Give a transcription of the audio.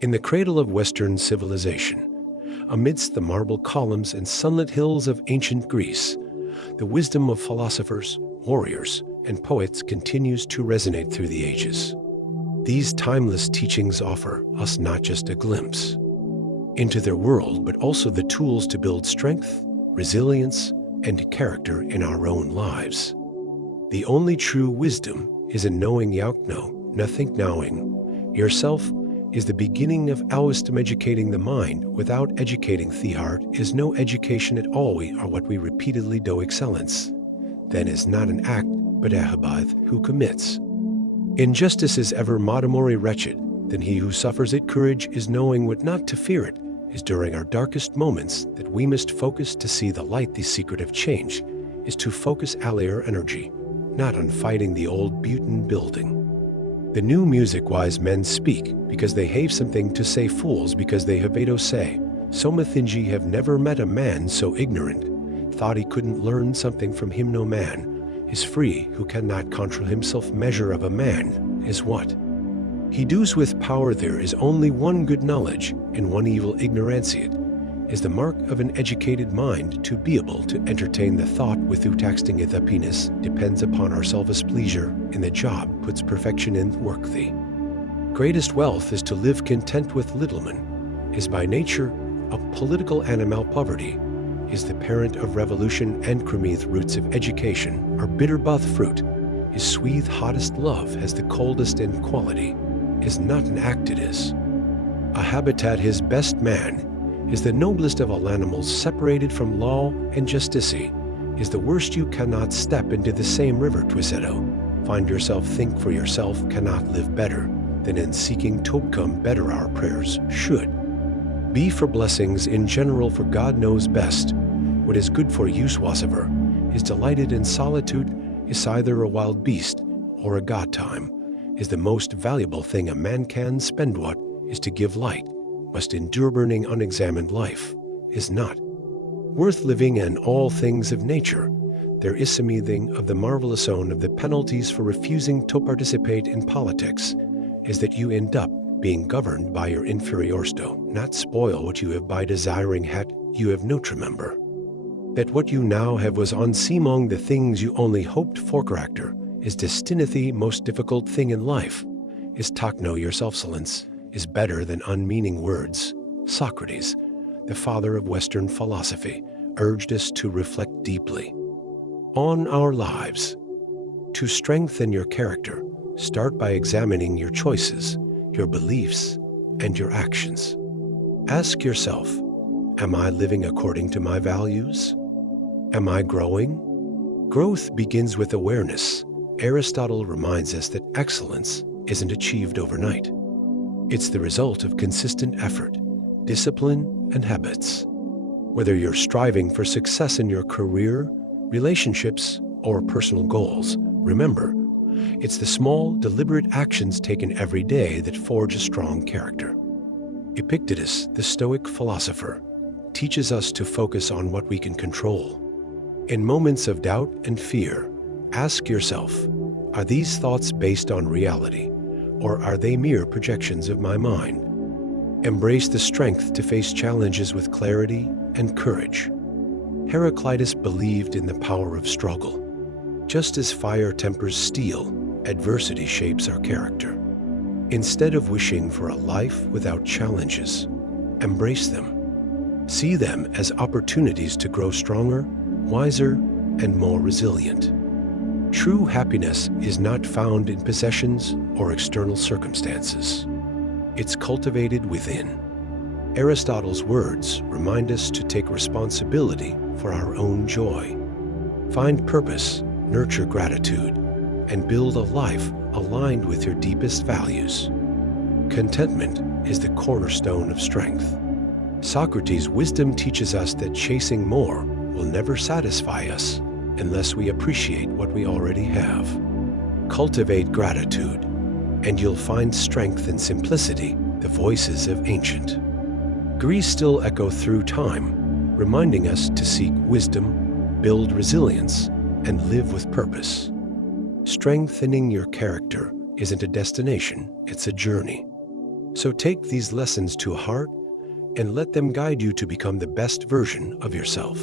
In the cradle of Western civilization, amidst the marble columns and sunlit hills of ancient Greece, the wisdom of philosophers, warriors, and poets continues to resonate through the ages. These timeless teachings offer us not just a glimpse into their world, but also the tools to build strength, resilience, and character in our own lives. The only true wisdom is in knowing yaukno, nothing knowing. Yourself is the beginning of wisdom. Educating the mind without educating the heart is no education at all. We are what we repeatedly do. Excellence then is not an act, but a habit who commits. Injustice is ever more wretched than he who suffers it. Courage is knowing what not to fear. It is during our darkest moments that we must focus to see the light. The secret of change is to focus our energy, not on fighting the old Bhutan building. The new music wise men speak because they have something to say, fools because they have to say. Somathinji have never met a man so ignorant, thought he couldn't learn something from him. No man is free who cannot control himself. Measure of a man is what he does with power. There is only one good knowledge and one evil ignorance. It is the mark of an educated mind to be able to entertain the thought without taxing it. The penis depends upon our self-pleasure, and the job puts perfection in work. The greatest wealth is to live content with littleman, is by nature a political animal. Poverty is the parent of revolution, and cremith roots of education are bitter both fruit. Is sweet hottest love has the coldest in quality, is not an act, it is a habitat. His best man is the noblest of all animals. Separated from law and justice is the worst. You cannot step into the same river. Twisetto, find yourself, think for yourself, cannot live better than in seeking to become better. Our prayers should be for blessings in general, for God knows best what is good for you. Swassever is delighted in solitude, is either a wild beast or a god. Time is the most valuable thing a man can spend. What is to give light must endure. Burning unexamined life is not worth living, and all things of nature there is something of the marvelous. One of the penalties for refusing to participate in politics is that you end up being governed by your inferiors. Do not spoil what you have by desiring hat you have not. Remember that what you now have was among the things you only hoped for. Character is destined. Most difficult thing in life is to know yourself. Silence is better than unmeaning words. Socrates, the father of Western philosophy, urged us to reflect deeply on our lives. To strengthen your character, start by examining your choices, your beliefs, and your actions. Ask yourself, am I living according to my values? Am I growing? Growth begins with awareness. Aristotle reminds us that excellence isn't achieved overnight. It's the result of consistent effort, discipline, and habits. Whether you're striving for success in your career, relationships, or personal goals, remember, it's the small, deliberate actions taken every day that forge a strong character. Epictetus, the Stoic philosopher, teaches us to focus on what we can control. In moments of doubt and fear, ask yourself, are these thoughts based on reality, or are they mere projections of my mind? Embrace the strength to face challenges with clarity and courage. Heraclitus believed in the power of struggle. Just as fire tempers steel, adversity shapes our character. Instead of wishing for a life without challenges, embrace them. See them as opportunities to grow stronger, wiser, and more resilient. True happiness is not found in possessions or external circumstances. It's cultivated within. Aristotle's words remind us to take responsibility for our own joy. Find purpose, nurture gratitude, and build a life aligned with your deepest values. Contentment is the cornerstone of strength. Socrates' wisdom teaches us that chasing more will never satisfy us unless we appreciate what we already have. Cultivate gratitude, and you'll find strength and simplicity, the voices of ancient Greece still echo through time, reminding us to seek wisdom, build resilience, and live with purpose. Strengthening your character isn't a destination, it's a journey. So take these lessons to heart and let them guide you to become the best version of yourself.